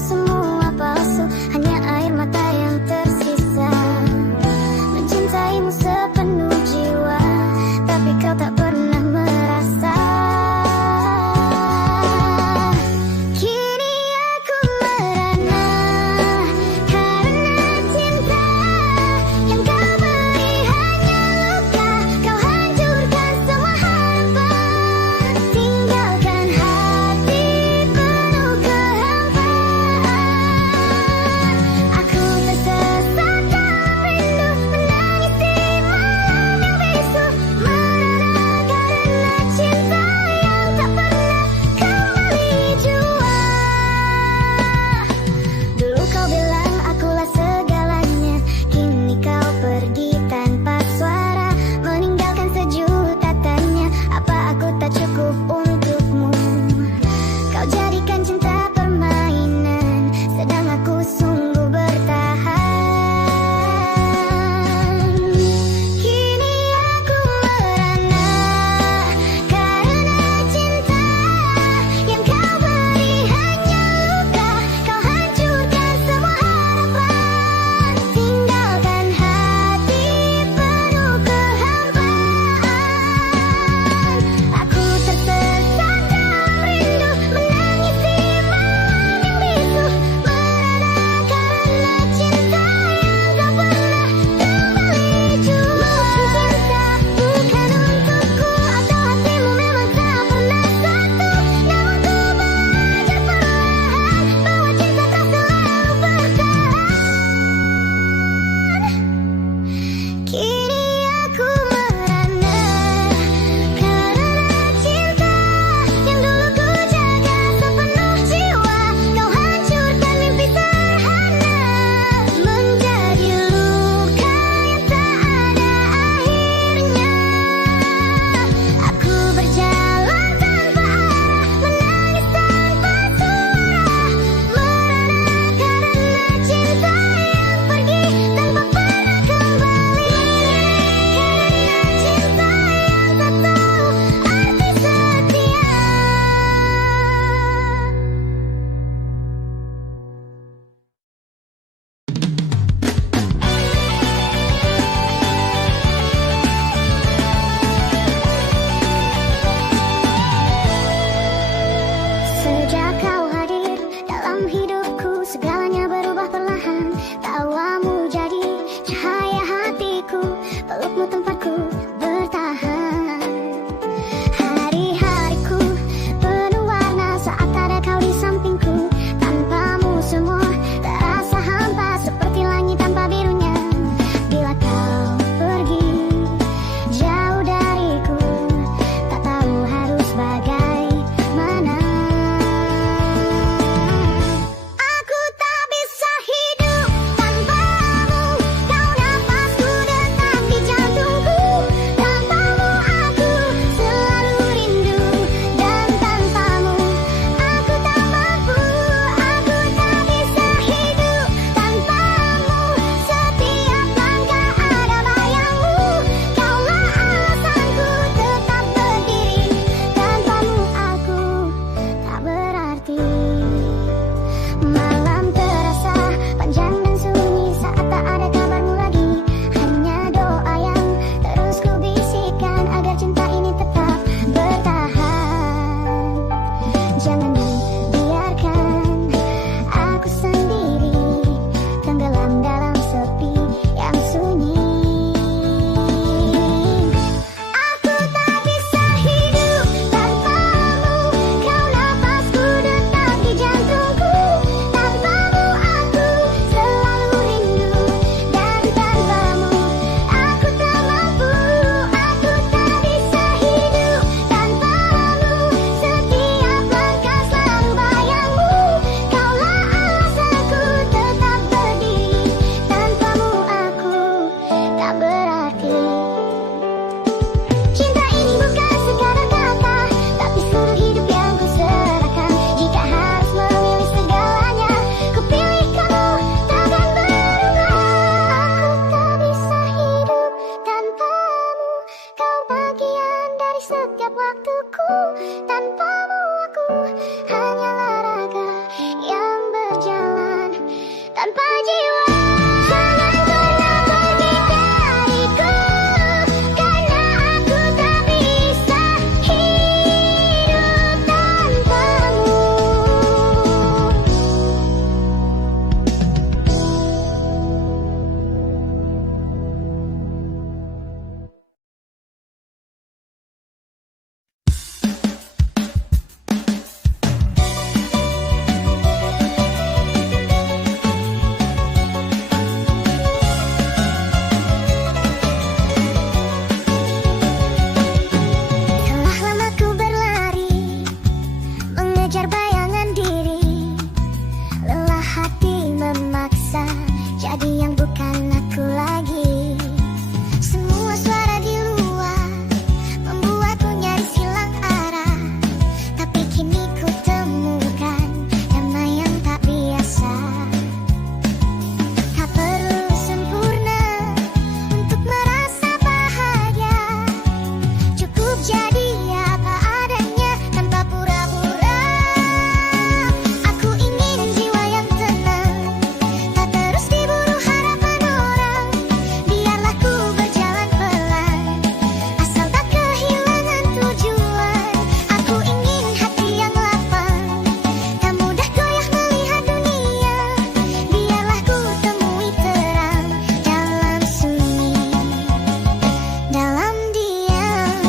semua palsu, hanya air mata yang tersisa. Mencintaimu sepenuh jiwa, tapi kau tak pernah merasa. Kini aku merana karena cinta yang kau beri hanya luka. Kau hancurkan semua harapan, tinggalkan hati penuh kehampaan. tanpa jiwa. Jangan pernah pergi dariku, karena aku tak bisa hidup tanpamu. Telah lama ku berlari, mengejar bayangan diri. Lelah hati memaksa jadi yang bukan aku lagi. Semua suara di luar membuatku nyaris hilang arah. Tapi kini ku temukan damai yang tak biasa. Tak perlu sempurna untuk merasa bahagia. Cukup jadi apa adanya tanpa pura-pura. Aku ingin jiwa yang tenang, tak terus diburu harapan orang. Biarlah ku berjalan pelan, asal tak kehilangan tujuan. Aku ingin hati yang lapang, tak mudah goyah melihat dunia. Biarlah ku temui terang dalam sunyi, dalam diam.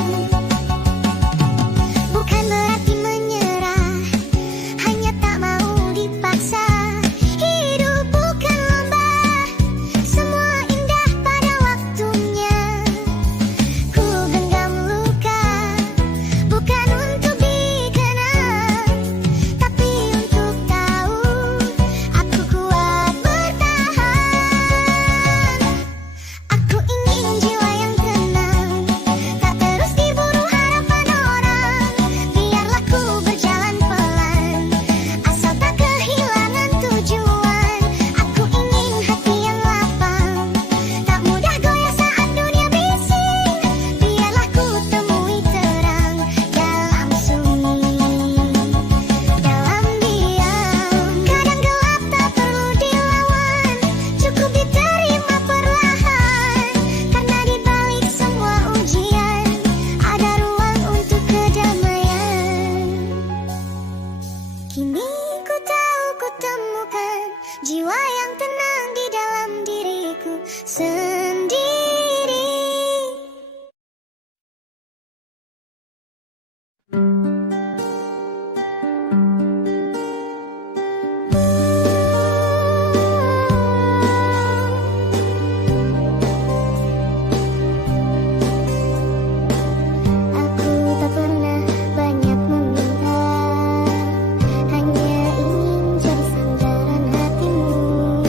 Bukan berarti menyerah, hanya tak mau dipaksa. Hidup bukan lomba, semua indah pada waktunya. Ku genggam luka, bukan untuk dikenang, tapi untuk tahu aku kuat bertahan. Aku ingin jiwa yang tenang, tak terus diburu harapan orang. Biarlah ku berjalan pelan, asal tak kehilangan tujuan. Aku ingin hati yang lapang, tak mudah goyah saat dunia bising. Biarlah ku temui terang dalam sunyi, dalam diam. Kadang gelap tak perlu dilawan, cukup diterima perlahan. Karena di balik semua ujian ada ruang untuk kedamaian. Kini ku tahu ku temukan jiwa yang tenang di dalam diriku sendiri. Aku tak pernah banyak meminta, hanya ingin jadi sandaran hatimu.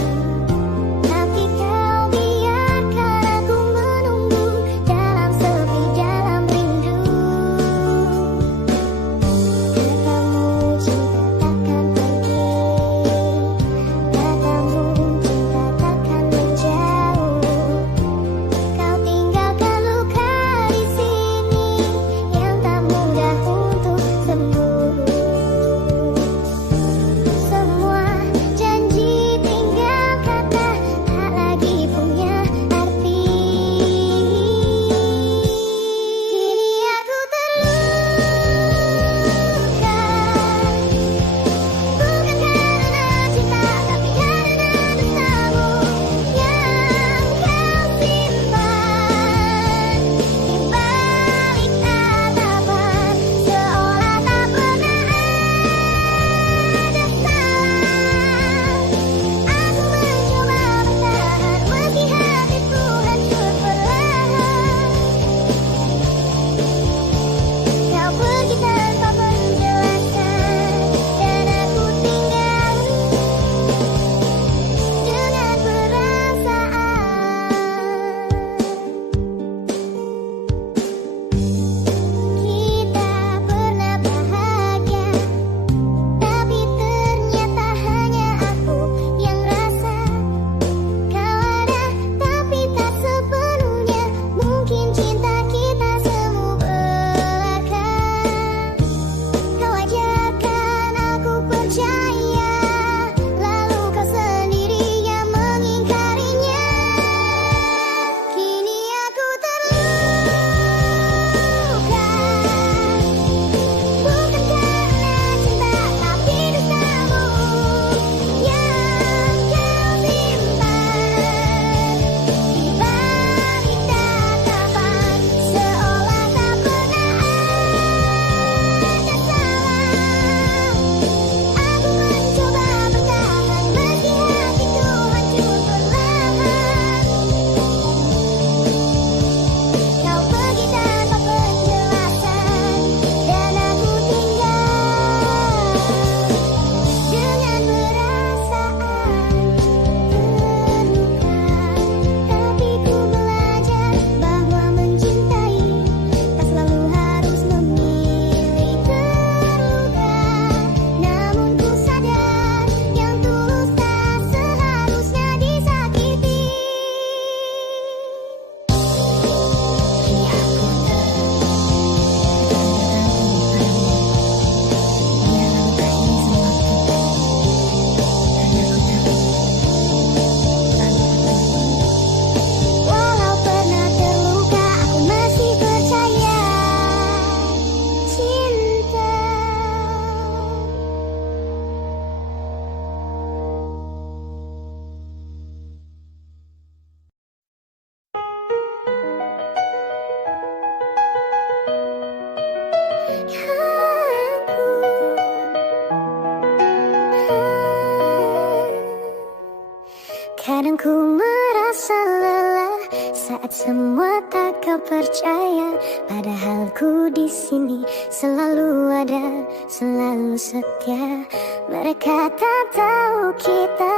percaya, padahal ku di sini selalu ada, selalu setia. Mereka tak tahu kita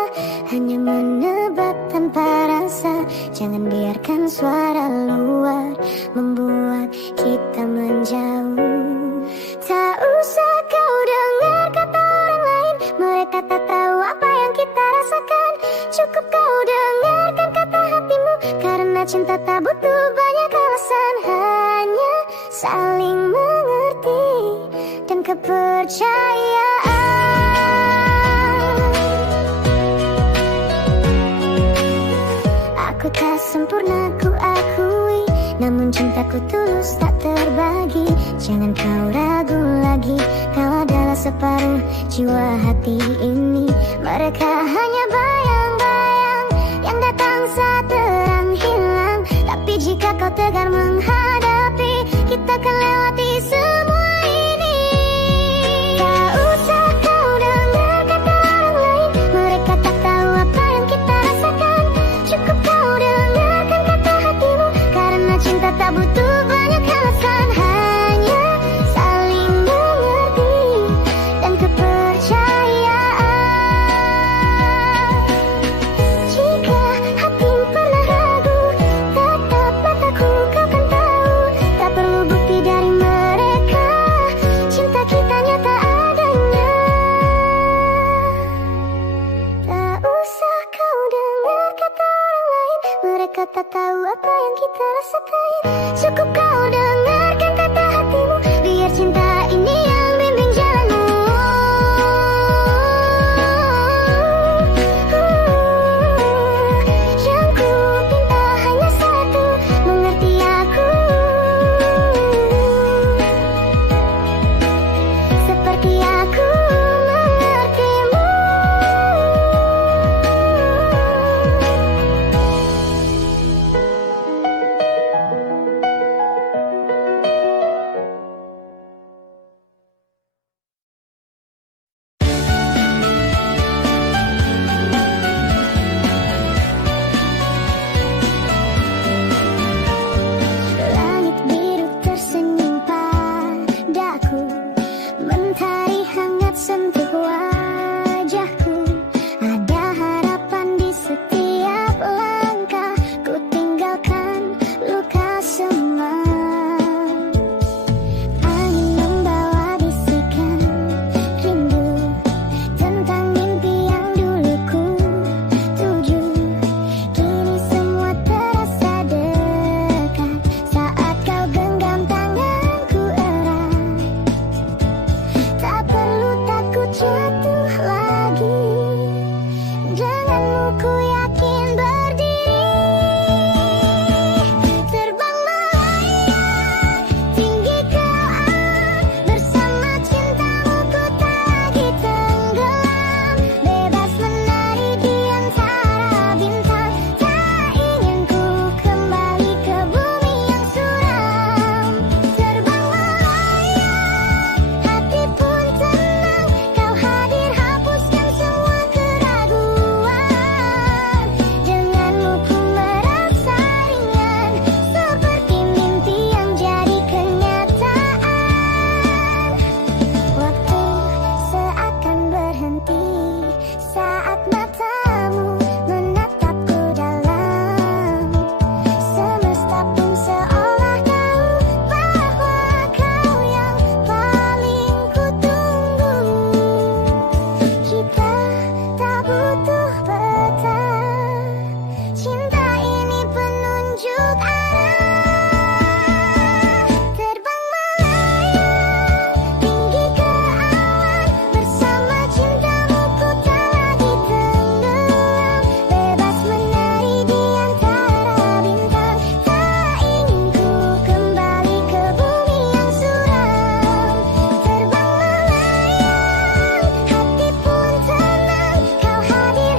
hanya menebak tanpa rasa. Jangan biarkan suara luar membuat kita menjauh. Tak usah kau dengar kata orang lain, mereka tak tahu apa yang kita rasakan. Cukup kau dengarkan kata hatimu, karena cinta tak butuh banyak alasan. Hanya saling mengerti dan kepercayaan. Aku tak sempurna, ku akui, namun cintaku tulus tak terbagi. Jangan kau ragu lagi, kau adalah separuh jiwa hati ini. Mereka hanya bayang-bayang yang datang saat terang hilang. Tapi jika kau tegar menghadapi, kita akan lewati semua ini. Tak usah kau dengar kata orang lain, mereka tak tahu apa yang kita rasakan. Cukup kau dengarkan kata hatimu, karena cinta tak butuh banyak alasan. Hanya saling mengerti dan kepercayaan. Jika hati pernah ragu, tatap mataku kau kan tahu. Tak perlu bukti dari mereka, cinta kita nyata adanya. Tak usah kau dengar kata orang lain, mereka tak tahu apa yang kita rasakan. Cukup kau dengarkan kata hatimu, biar cinta ini yang bimbing jalanmu. Yang ku minta hanya satu, mengerti aku seperti aku mengertimu. Langit biru tersenyum padaku, mentari hangat sentuh wajahku. Ada harapan di setiap langkah, ku tinggalkan luka semua. Angin membawa bisikan rindu tentang mimpi yang dulu ku tuju. Kini semua terasa dekat saat kau genggam tanganku erat. Tak perlu takut jatuh lagi, denganmu ku yakin berdiri. Terbang melayang tinggi ke awan, bersama cintamu ku tak lagi tenggelam. Bebas menari di antara bintang, tak ingin ku kembali ke bumi yang suram. Terbang melayang, hati pun tenang, kau hadir hapuskan semua keraguan. Denganmu ku merasa ringan, seperti mimpi yang jadi kenyataan. Waktu seakan berhenti saat matamu menatapku dalam. Semesta pun seolah tahu bahwa kau yang paling ku tunggu. Kita tak butuh peta, cinta ini penunjuk arah. Terbang melayang tinggi ke awan, bersama cintamu ku tak lagi tenggelam. Bebas menari di antara bintang, tak ingin ku kembali ke bumi yang suram. Terbang melayang, hati pun tenang, kau hadir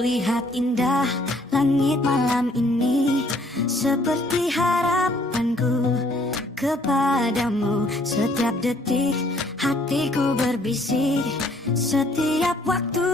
lihat indah langit malam ini, seperti harapanku kepadamu. Setiap detik hatiku berbisik, setiap waktu